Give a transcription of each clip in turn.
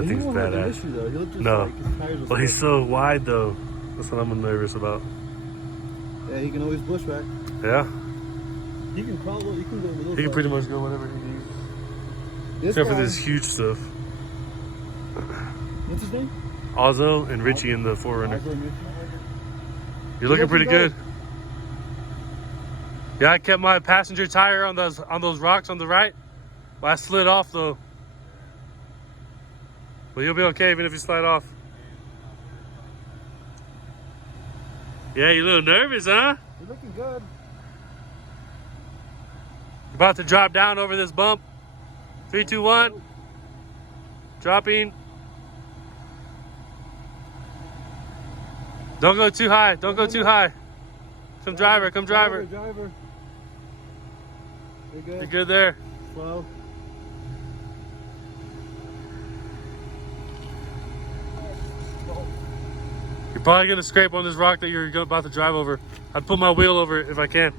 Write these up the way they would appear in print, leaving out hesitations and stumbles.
That thing's badass. Issue, though. He'll just, No. like, his tires will Well, he's slip. so wide though. That's what I'm nervous about. Yeah, he can always bushwhack. Yeah. He can crawl. He can go. He can pretty much go whatever he needs. This Except for guy- this huge stuff. What's his name? Ozzo and Richie in the 4Runner. Ozzo and Richie. You're looking pretty good. Yeah, I kept my passenger tire on those rocks on the right. But I slid off though. But you'll be okay even if you slide off. Yeah, you're a little nervous, huh? You're looking good. You're about to drop down over this bump. 3, 2, 1. Dropping. Don't go too high. Don't go too high. Come driver, come driver. Driver. You're good. You're good there. Slow. You're probably gonna scrape on this rock that you're about to drive over. I'd put my wheel over it if I can.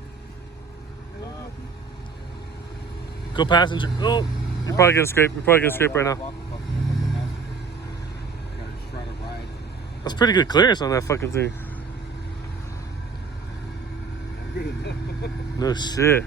Go passenger. Oh, you're probably gonna scrape. You're probably gonna scrape right now. That's pretty good clearance on that fucking thing. No shit.